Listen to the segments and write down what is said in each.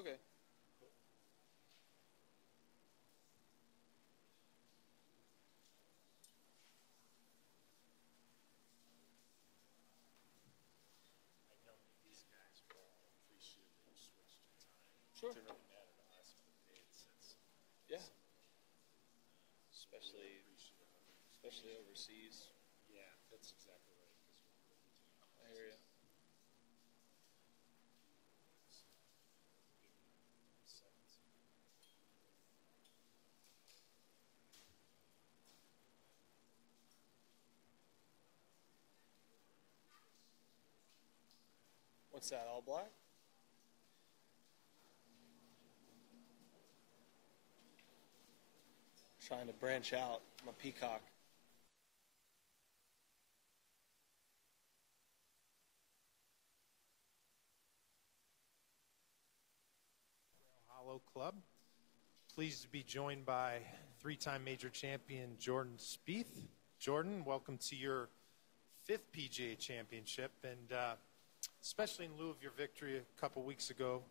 Okay. I know these guys will all appreciate that you switched your time. Sure. It didn't really matter to us, but it made sense. Yeah. So, Especially overseas. yeah, that's exactly right. Because we're I hear you. What's that, all black? Trying to branch out. I'm a peacock. Quail Hollow Club. Pleased to be joined by three-time major champion Jordan Spieth. Jordan, welcome to your 5th PGA Championship, and especially in lieu of your victory a couple weeks ago.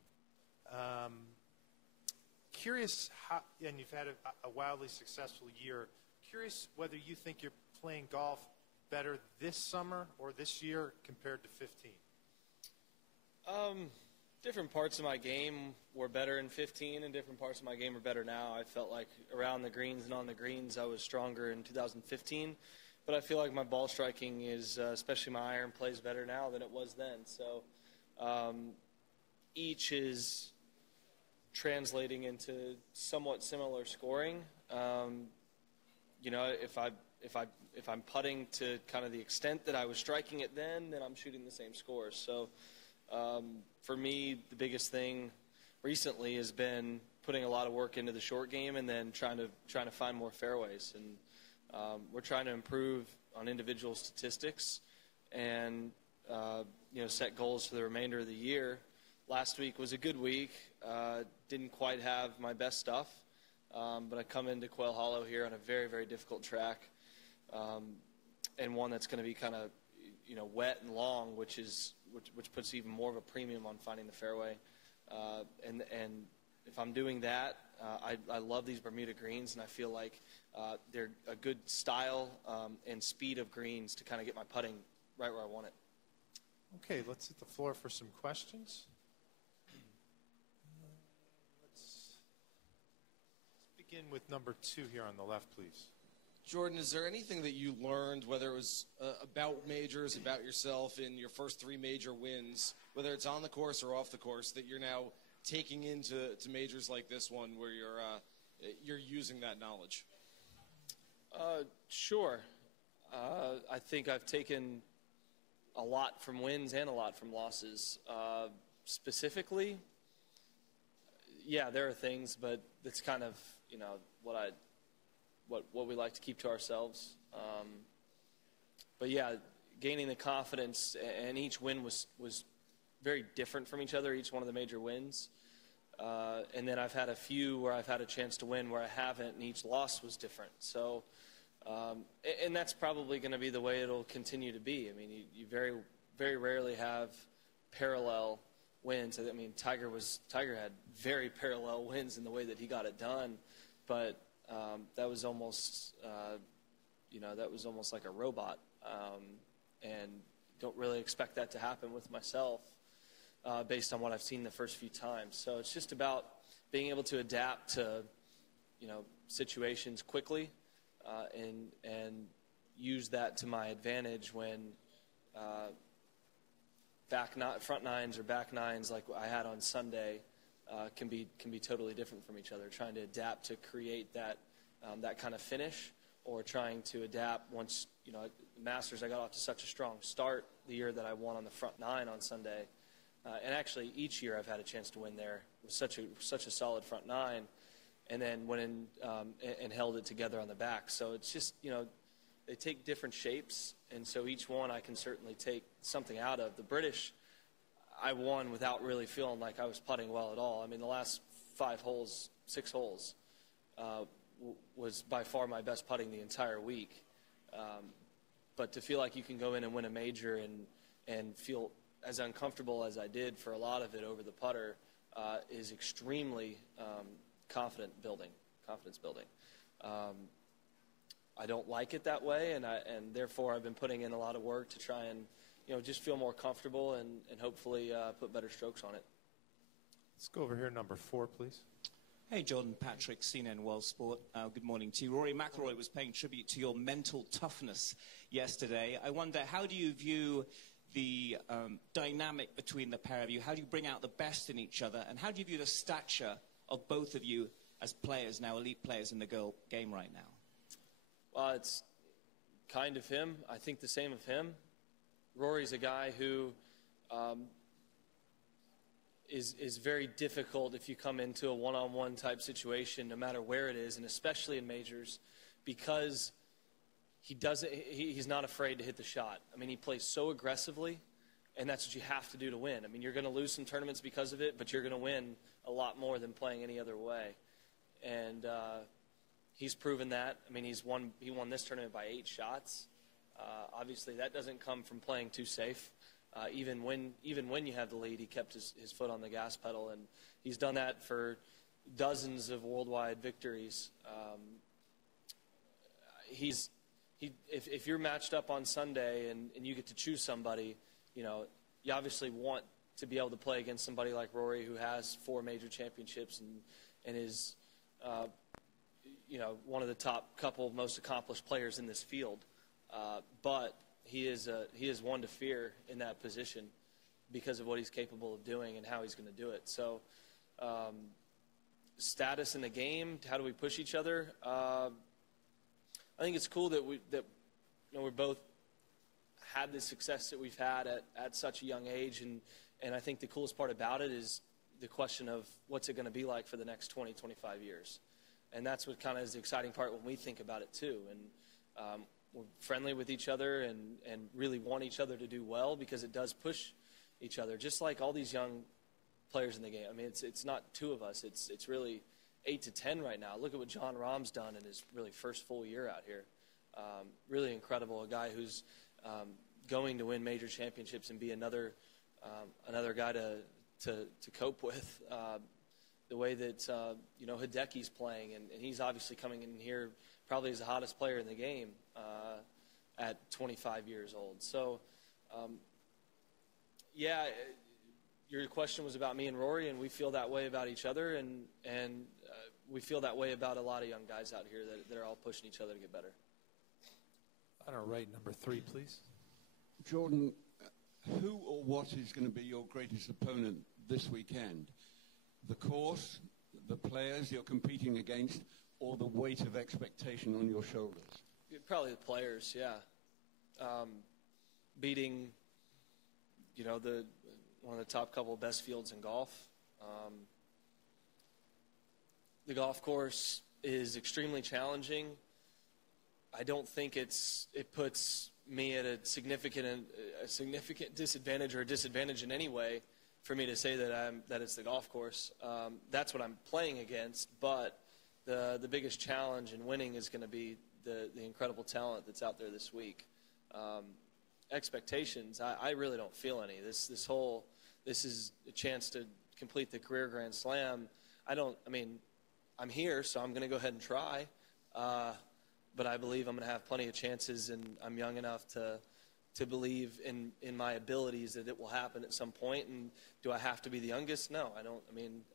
Curious how, and you've had a wildly successful year. Curious whether you think you're playing golf better this summer or this year compared to 15. Different parts of my game were better in 15, and different parts of my game are better now. I felt like around the greens and on the greens I was stronger in 2015, but I feel like my ball striking is, especially my iron, plays better now than it was then. So each is translating into somewhat similar scoring. If I'm putting to kind of the extent that I was striking it then I'm shooting the same scores. So for me, the biggest thing recently has been putting a lot of work into the short game and then trying to find more fairways. And we're trying to improve on individual statistics and set goals for the remainder of the year. Last week was a good week. Didn't quite have my best stuff, but I come into Quail Hollow here on a very, very difficult track, and one that's going to be kind of wet and long, which puts even more of a premium on finding the fairway. And if I'm doing that, I love these Bermuda greens, and I feel like they're a good style and speed of greens to kind of get my putting right where I want it. Okay, let's hit the floor for some questions. Let's begin with number 2 here on the left, please. Jordan, is there anything that you learned, whether it was about majors, about yourself in your first 3 major wins, whether it's on the course or off the course, that you're now taking into majors like this one where you're using that knowledge? Sure. I think I've taken a lot from wins and a lot from losses. Specifically, yeah, there are things, but it's kind of what we like to keep to ourselves. But yeah, gaining the confidence, and each win was very different from each other, each one of the major wins. And then I've had a few where I've had a chance to win where I haven't, and each loss was different. So, and that's probably going to be the way it'll continue to be. I mean, you very, very rarely have parallel wins. I mean, Tiger had very parallel wins in the way that he got it done, but that was almost like a robot, and don't really expect that to happen with myself based on what I've seen the first few times. So it's just about being able to adapt to situations quickly and use that to my advantage when front nines or back nines like I had on Sunday can be totally different from each other. Trying to adapt to create that kind of finish, or trying to adapt once at the Masters I got off to such a strong start the year that I won on the front 9 on Sunday, and actually each year I've had a chance to win there with such a solid front 9, and then went in and held it together on the back. So it's just they take different shapes, and so each one I can certainly take something out of. The British, I won without really feeling like I was putting well at all. I mean, the last 6 holes was by far my best putting the entire week. But to feel like you can go in and win a major and feel as uncomfortable as I did for a lot of it over the putter is extremely confidence building. I don't like it that way, and therefore I've been putting in a lot of work to try and just feel more comfortable and hopefully put better strokes on it. Let's go over here, number 4, please. Hey, Jordan, Patrick, CNN World Sport. Good morning to you. Rory McIlroy was paying tribute to your mental toughness yesterday. I wonder, how do you view the dynamic between the pair of you? How do you bring out the best in each other? And how do you view the stature of both of you as players now, elite players in the game right now? Well, it's kind of him. I think the same of him. Rory's a guy who is very difficult if you come into a one-on-one type situation, no matter where it is, and especially in majors, because he's not afraid to hit the shot. I mean, he plays so aggressively, and that's what you have to do to win. I mean, you're going to lose some tournaments because of it, but you're going to win a lot more than playing any other way. And he's proven that. I mean, he won this tournament by 8 shots. Obviously, that doesn't come from playing too safe. Even when you have the lead, he kept his foot on the gas pedal, and he's done that for dozens of worldwide victories. If you're matched up on Sunday and you get to choose somebody, you obviously want to be able to play against somebody like Rory, who has 4 major championships and is one of the top couple most accomplished players in this field. But he is one to fear in that position because of what he's capable of doing and how he's going to do it. So status in the game, how do we push each other? I think it's cool that we both had the success that we've had at such a young age, and I think the coolest part about it is the question of what's it going to be like for the next 20, 25 years. And that's what kind of is the exciting part when we think about it too. And we're friendly with each other and really want each other to do well, because it does push each other, just like all these young players in the game. I mean, it's not 2 of us. It's really 8 to 10 right now. Look at what John Rahm's done in his really first full year out here. Really incredible. A guy who's going to win major championships and be another guy to cope with. The way that Hideki's playing, and he's obviously coming in here probably as the hottest player in the game at 25 years old. So, your question was about me and Rory, and we feel that way about each other, and we feel that way about a lot of young guys out here that are all pushing each other to get better. On our right, number 3, please. Jordan, who or what is going to be your greatest opponent this weekend? The course, the players you're competing against, or the weight of expectation on your shoulders? Probably the players, yeah. Beating, one of the top couple of best fields in golf. The golf course is extremely challenging. I don't think it puts me at a significant disadvantage or a disadvantage in any way for me to say that it's the golf course. That's what I'm playing against, but the biggest challenge in winning is going to be the incredible talent that's out there this week. Expectations, I really don't feel any. This is a chance to complete the career Grand Slam. I'm here, so I'm going to go ahead and try. But I believe I'm going to have plenty of chances, and I'm young enough to believe in my abilities that it will happen at some point. And do I have to be the youngest? No, I don't.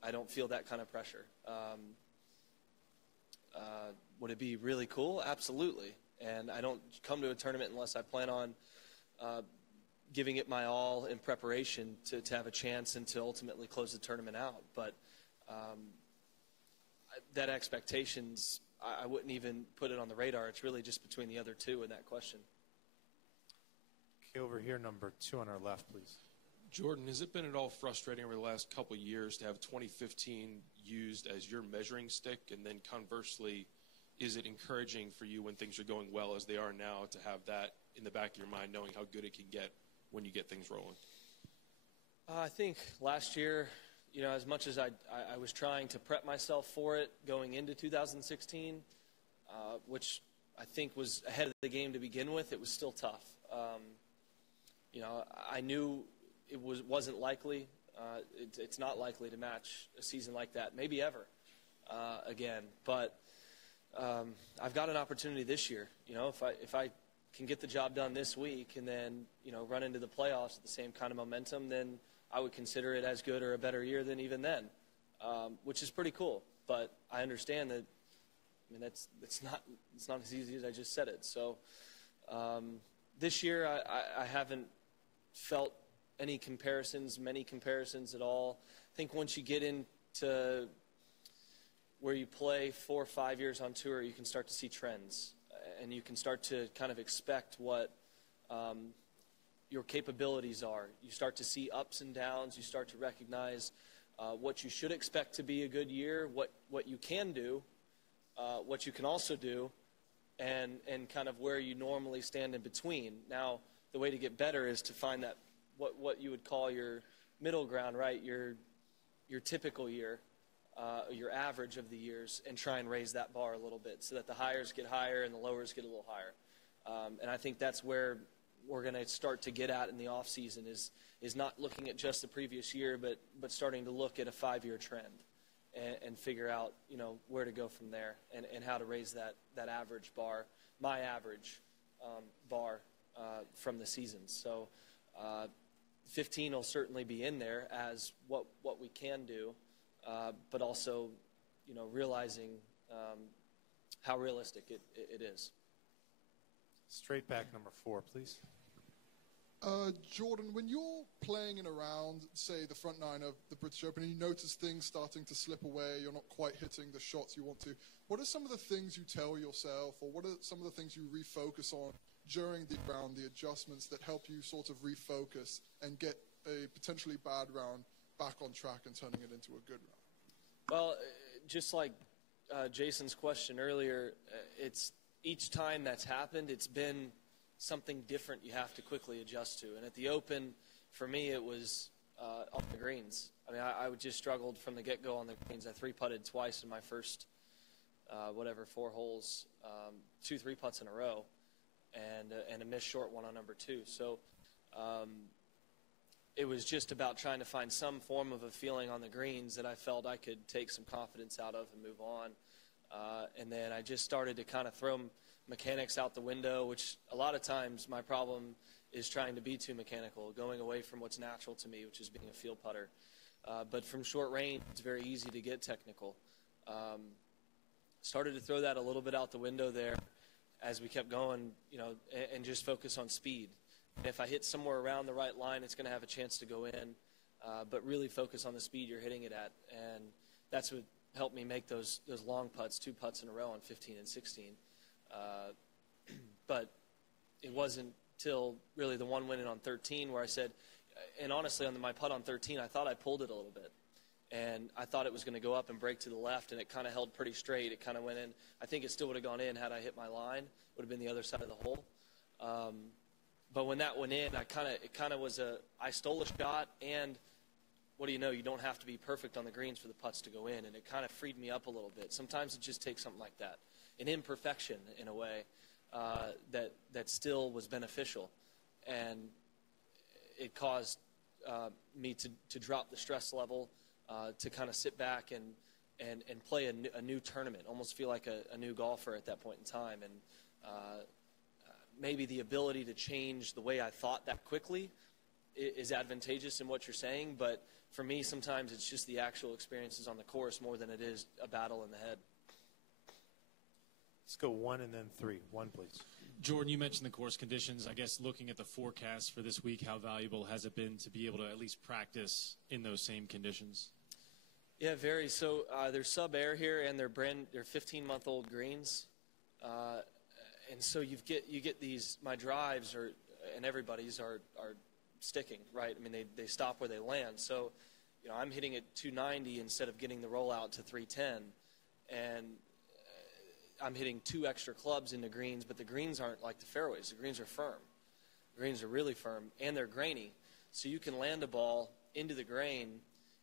I don't feel that kind of pressure. Would it be really cool? Absolutely. And I don't come to a tournament unless I plan on giving it my all in preparation to have a chance and to ultimately close the tournament out. But that expectations, I wouldn't even put it on the radar. It's really just between the other 2 in that question. Okay, over here, number 2 on our left, please. Jordan, has it been at all frustrating over the last couple of years to have 2015 used as your measuring stick? And then conversely, is it encouraging for you when things are going well as they are now to have that in the back of your mind, knowing how good it can get when you get things rolling? I think last year, as much as I was trying to prep myself for it going into 2016, which I think was ahead of the game to begin with, it was still tough. I knew it wasn't likely It's not likely to match a season like that, maybe ever again. But I've got an opportunity this year. If I can get the job done this week and then run into the playoffs with the same kind of momentum, then I would consider it as good or a better year than even then, which is pretty cool. But I understand that. It's not as easy as I just said it. So this year I haven't felt many comparisons at all. I think once you get into where you play 4 or 5 years on tour, you can start to see trends, and you can start to kind of expect what your capabilities are. You start to see ups and downs. You start to recognize what you should expect to be a good year, what you can do, what you can also do, and kind of where you normally stand in between. Now, the way to get better is to find that what you would call your middle ground, right? Your typical year, your average of the years, and try and raise that bar a little bit so that the highers get higher and the lowers get a little higher. And I think that's where we're going to start to get at in the off season is not looking at just the previous year, but starting to look at a 5-year trend and figure out where to go from there and how to raise that average bar, my average bar from the season. So 15 will certainly be in there as what we can do, but also realizing how realistic it is. Straight back number 4, please. Jordan, when you're playing in a round, say the front nine of the British Open, and you notice things starting to slip away, you're not quite hitting the shots you want to, what are some of the things you tell yourself, or what are some of the things you refocus on during the round, the adjustments that help you sort of refocus and get a potentially bad round back on track and turning it into a good round? Well, just like Jason's question earlier, it's each time that's happened, it's been something different you have to quickly adjust to. And at the Open, for me, it was on the greens. I mean, I just struggled from the get-go on the greens. I 3-putted twice in my first, 4 holes, 2 3-putts in a row, and a missed short one on number 2. So it was just about trying to find some form of a feeling on the greens that I felt I could take some confidence out of and move on. And then I just started to kind of throw mechanics out the window, which a lot of times my problem is trying to be too mechanical, going away from what's natural to me, which is being a field putter. But from short range, it's very easy to get technical. Started to throw that a little bit out the window there as we kept going, and just focus on speed. And if I hit somewhere around the right line, it's going to have a chance to go in, but really focus on the speed you're hitting it at. And that's what helped me make those long putts, 2 putts in a row on 15 and 16. But it wasn't till really the one winning on 13 where I said, and honestly on my putt on 13, I thought I pulled it a little bit. And I thought it was going to go up and break to the left, and it kind of held pretty straight. It kind of went in. I think it still would have gone in had I hit my line. It would have been the other side of the hole. But when that went in, I stole a shot, and what do you know? You don't have to be perfect on the greens for the putts to go in, and it kind of freed me up a little bit. Sometimes it just takes something like that, an imperfection in a way that still was beneficial, and it caused me to drop the stress level, to kind of sit back and play a new tournament, almost feel like a new golfer at that point in time. And maybe the ability to change the way I thought that quickly is advantageous in what you're saying, but for me, sometimes it's just the actual experiences on the course more than it is a battle in the head. Let's go 1 and then 3. 1, please. Jordan, you mentioned the course conditions. I guess looking at the forecast for this week, how valuable has it been to be able to at least practice in those same conditions? Yeah, very. So they're sub-air here, and they're 15-month-old greens. And so you get these, my drives and everybody's are sticking, right? I mean, they stop where they land. So, I'm hitting at 290 instead of getting the rollout to 310. And I'm hitting 2 extra clubs into greens, but the greens aren't like the fairways. The greens are firm. The greens are really firm, and they're grainy. So you can land a ball into the grain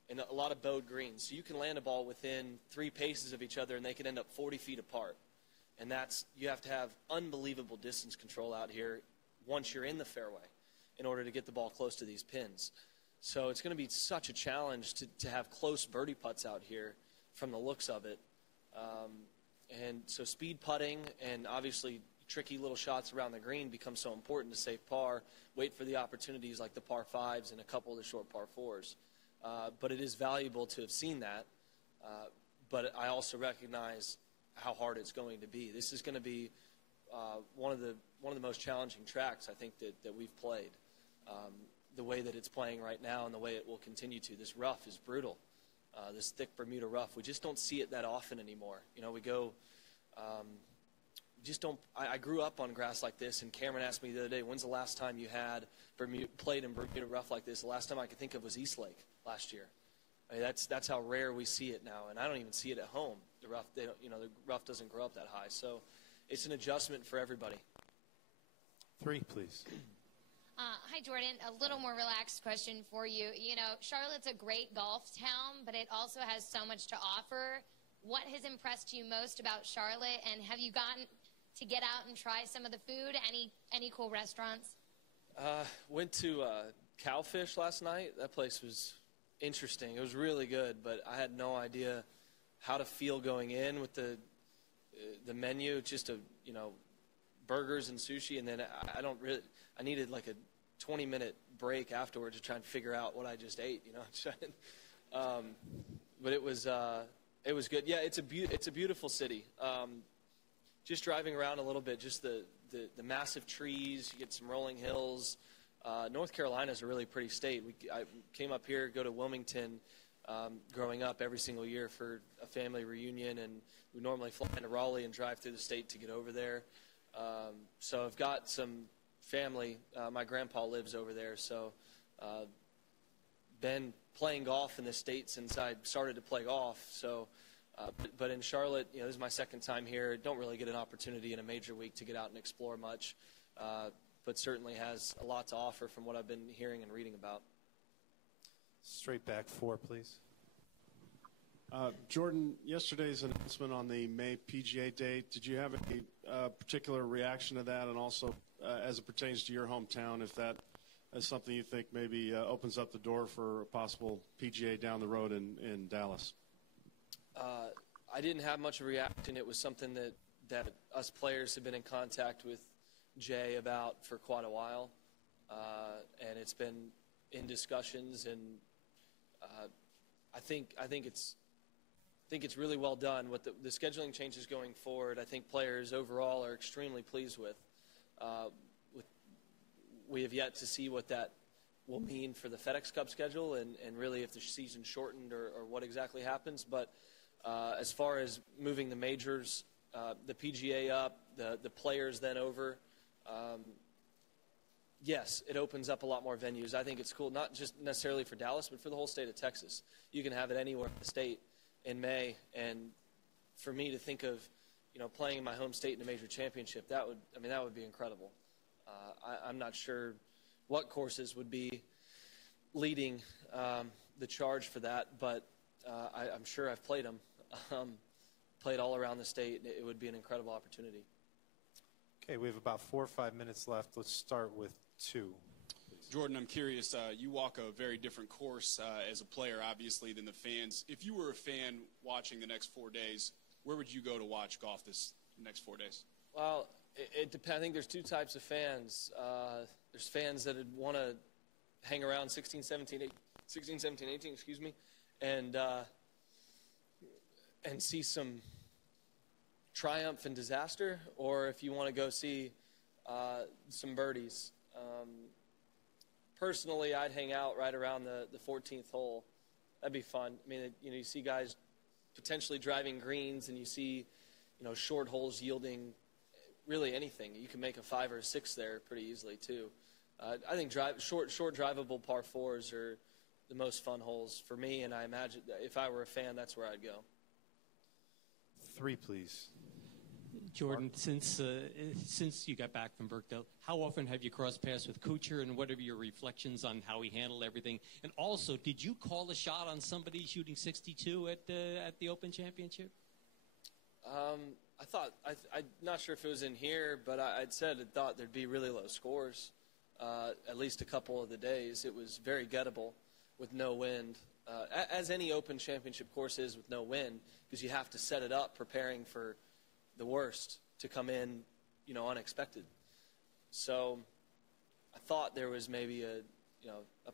in a lot of bowed greens. So you can land a ball within 3 paces of each other, and they can end up 40 feet apart. And you have to have unbelievable distance control out here once you're in the fairway in order to get the ball close to these pins. So it's going to be such a challenge to have close birdie putts out here from the looks of it. And so speed putting and obviously tricky little shots around the green become so important to save par, wait for the opportunities like the par 5s and a couple of the short par 4s. But it is valuable to have seen that. But I also recognize how hard it's going to be. This is going to be one of the most challenging tracks I think that we've played. The way that it's playing right now and the way it will continue to. This rough is brutal. This thick Bermuda rough. We just don't see it that often anymore. You know, we go, just don't. I grew up on grass like this, and Cameron asked me the other day, when's the last time you had played in Bermuda rough like this? The last time I could think of was Eastlake last year. I mean, that's how rare we see it now, and I don't even see it at home. The rough doesn't grow up that high, so it's an adjustment for everybody. 3, please. Hi, Jordan. A little more relaxed question for you. You know, Charlotte's a great golf town, but it also has so much to offer. What has impressed you most about Charlotte, and have you gotten to get out and try some of the food? Any cool restaurants? Went to Cowfish last night. That place was interesting. It was really good, but I had no idea how to feel going in with the menu. Just burgers and sushi, and then I needed like a 20-minute break afterwards to try and figure out what I just ate. You know, but it was good. Yeah, it's a beautiful city. Just driving around a little bit, just the massive trees. You get some rolling hills. North Carolina is a really pretty state. I came up here, go to Wilmington growing up every single year for a family reunion, and we normally fly into Raleigh and drive through the state to get over there. So I've got some family. My grandpa lives over there, so been playing golf in the state since I started to play golf. So, but in Charlotte, you know, this is my second time here. Don't really get an opportunity in a major week to get out and explore much, but certainly has a lot to offer from what I've been hearing and reading about. Straight back 4, please. Jordan, yesterday's announcement on the May PGA date, did you have any particular reaction to that, and also as it pertains to your hometown, if that is something you think maybe opens up the door for a possible PGA down the road in Dallas? I didn't have much of a reaction. It was something that us players have been in contact with Jay about for quite a while, and it's been in discussions, and I think it's really well done. What the scheduling changes going forward, I think players overall are extremely pleased with. We have yet to see what that will mean for the FedEx Cup schedule and really if the season's shortened or what exactly happens. But as far as moving the majors, the PGA up, the players then over, yes, it opens up a lot more venues. I think it's cool, not just necessarily for Dallas, but for the whole state of Texas. You can have it anywhere in the state in May, and for me to think of, you know, playing in my home state in a major championship, that would be incredible. I'm not sure what courses would be leading the charge for that, but I'm sure I've played them. Played all around the state, and it would be an incredible opportunity. Okay, we have about 4 or 5 minutes left. Let's start with 2. Jordan, I'm curious, you walk a very different course as a player, obviously, than the fans. If you were a fan watching the next 4 days, where would you go to watch golf this next 4 days? Well, it depends. I think there's 2 types of fans. There's fans that would want to hang around 16, 17, 18, excuse me, and see some triumph and disaster, or if you want to go see some birdies. Personally, I'd hang out right around the 14th hole. That'd be fun. I mean, you know, you see guys potentially driving greens, and you see, you know, short holes yielding really anything. You can make a 5 or a 6 there pretty easily too. I think short drivable par 4s are the most fun holes for me, and I imagine that if I were a fan, that's where I'd go. 3, please. Jordan, since you got back from Birkdale, how often have you crossed paths with Kuchar, and what are your reflections on how he handled everything? And also, did you call a shot on somebody shooting 62 at the Open Championship? I'm not sure if it was in here, but I thought there'd be really low scores, at least a couple of the days. It was very gettable. with no wind, as any Open Championship course is with no wind, because you have to set it up preparing for the worst to come in, unexpected. So I thought there was maybe a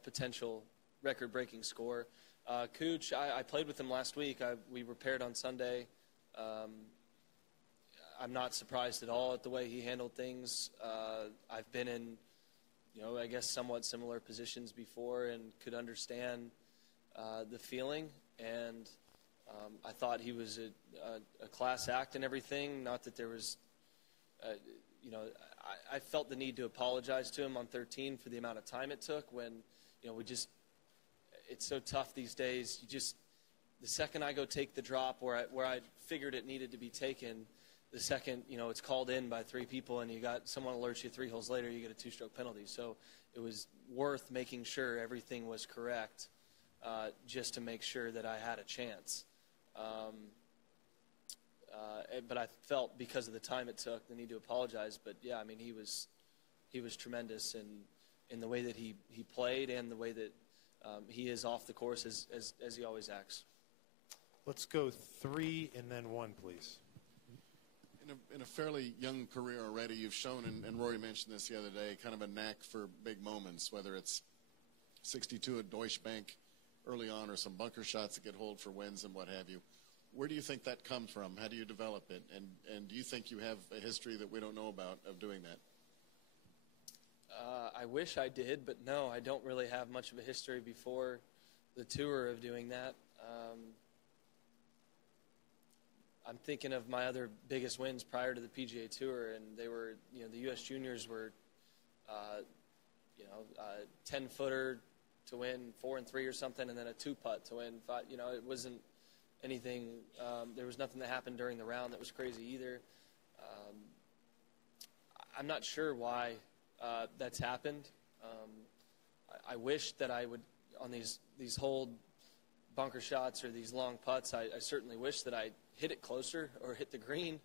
potential record-breaking score. Kuch, I played with him last week. We repaired on Sunday. I'm not surprised at all at the way he handled things. I've been in, I guess somewhat similar positions before and could understand the feeling. And I thought he was a class act and everything. Not that there was, I felt the need to apologize to him on 13 for the amount of time it took when, it's so tough these days. The second I go take the drop where I figured it needed to be taken, the second, it's called in by 3 people and someone alerts you 3 holes later, you get a 2-stroke penalty. So it was worth making sure everything was correct just to make sure that I had a chance. But I felt because of the time it took, the need to apologize. But yeah, he was tremendous in the way that he played and the way that he is off the course as he always acts. Let's go 3 and then 1, please. In a fairly young career already, you've shown, and Rory mentioned this the other day, kind of a knack for big moments, whether it's 62 at Deutsche Bank early on or some bunker shots that get holed for wins and what have you. Where do you think that comes from? How do you develop it? And do you think you have a history that we don't know about of doing that? I wish I did, but no, I don't really have much of a history before the tour of doing that. I'm thinking of my other biggest wins prior to the PGA Tour, and they were, the U.S. Juniors were, 10-footer to win 4 and 3 or something, and then a 2-putt to win 5. It wasn't anything. There was nothing that happened during the round that was crazy either. I'm not sure why that's happened. I wish that I would, on these hold bunker shots or these long putts, I certainly wish that I hit it closer or hit the green.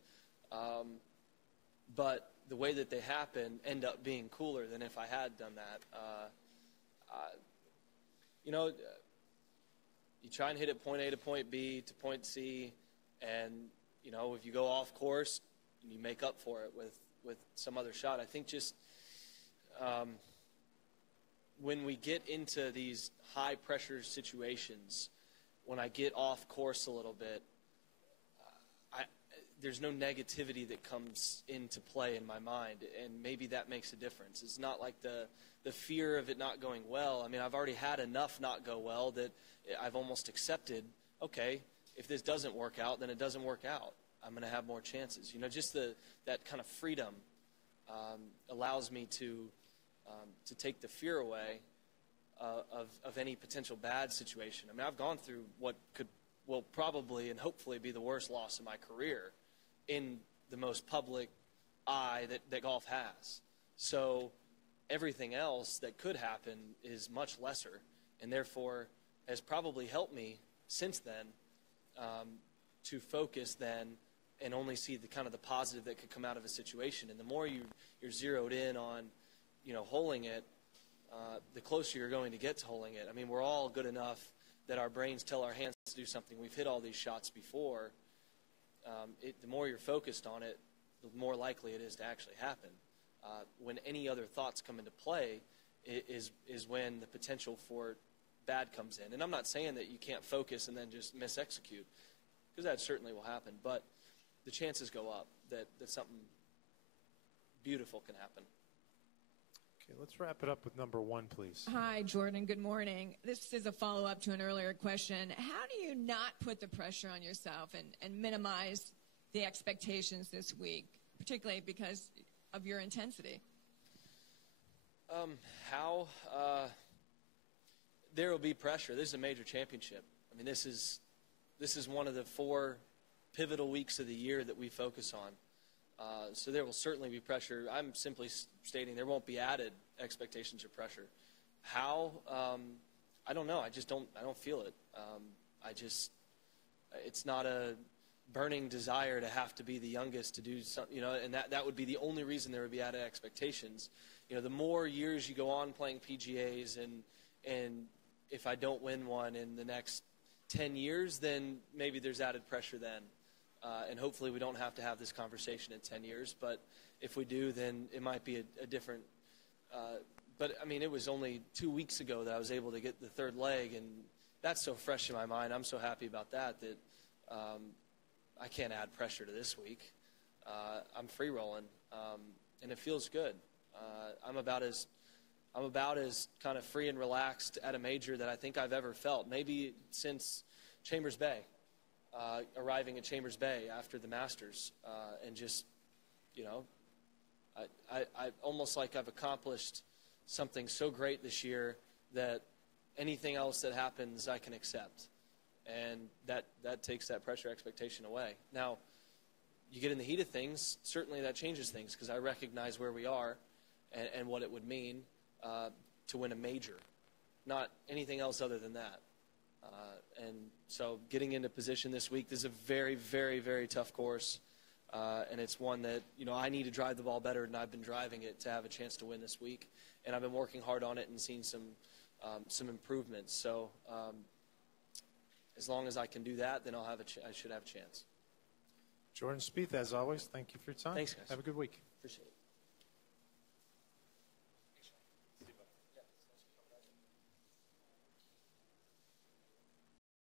But the way that they happen end up being cooler than if I had done that. You try and hit it point A to point B to point C, and, if you go off course, you make up for it with some other shot. I think just when we get into these high-pressure situations, when I get off course a little bit, there's no negativity that comes into play in my mind, and maybe that makes a difference. It's not like the fear of it not going well. I've already had enough not go well that I've almost accepted, okay, if this doesn't work out, then it doesn't work out. I'm going to have more chances. Just that kind of freedom allows me to take the fear away of any potential bad situation. I've gone through what will probably and hopefully be the worst loss of my career in the most public eye that golf has. So everything else that could happen is much lesser, and therefore has probably helped me since then to focus then and only see the kind of the positive that could come out of a situation. And the more you're zeroed in on, holing it, the closer you're going to get to holing it. We're all good enough that our brains tell our hands to do something. We've hit all these shots before. The more you're focused on it, the more likely it is to actually happen. When any other thoughts come into play is when the potential for bad comes in. And I'm not saying that you can't focus and then just mis-execute, because that certainly will happen. But the chances go up that something beautiful can happen. Okay, let's wrap it up with number 1, please. Hi, Jordan. Good morning. This is a follow-up to an earlier question. How do you not put the pressure on yourself and minimize the expectations this week, particularly because of your intensity? There will be pressure. This is a major championship. This is one of the 4 pivotal weeks of the year that we focus on. So there will certainly be pressure. I'm simply stating there won't be added expectations or pressure. How? I don't know. I don't feel it. It's not a burning desire to have to be the youngest to do something, and that would be the only reason there would be added expectations. The more years you go on playing PGAs and if I don't win one in the next 10 years, then maybe there's added pressure then. And hopefully we don't have to have this conversation in 10 years. But if we do, then it might be a different but, I mean, it was only 2 weeks ago that I was able to get the third leg, and that's so fresh in my mind. I'm so happy about that I can't add pressure to this week. I'm free rolling, and it feels good. I'm about as kind of free and relaxed at a major that I think I've ever felt, maybe since Chambers Bay, arriving at Chambers Bay after the Masters, and just, you know, I almost like I've accomplished something so great this year that anything else that happens I can accept, and that takes that pressure expectation away. Now, you get in the heat of things, certainly that changes things, because I recognize where we are and what it would mean to win a major, not anything else other than that. And so getting into position this week, this is a very, very, very tough course, and it's one that, you know, I need to drive the ball better than I've been driving it to have a chance to win this week. And I've been working hard on it and seen some improvements. So as long as I can do that, then I should have a chance. Jordan Spieth, as always, thank you for your time. Thanks, guys. Have a good week. Appreciate it.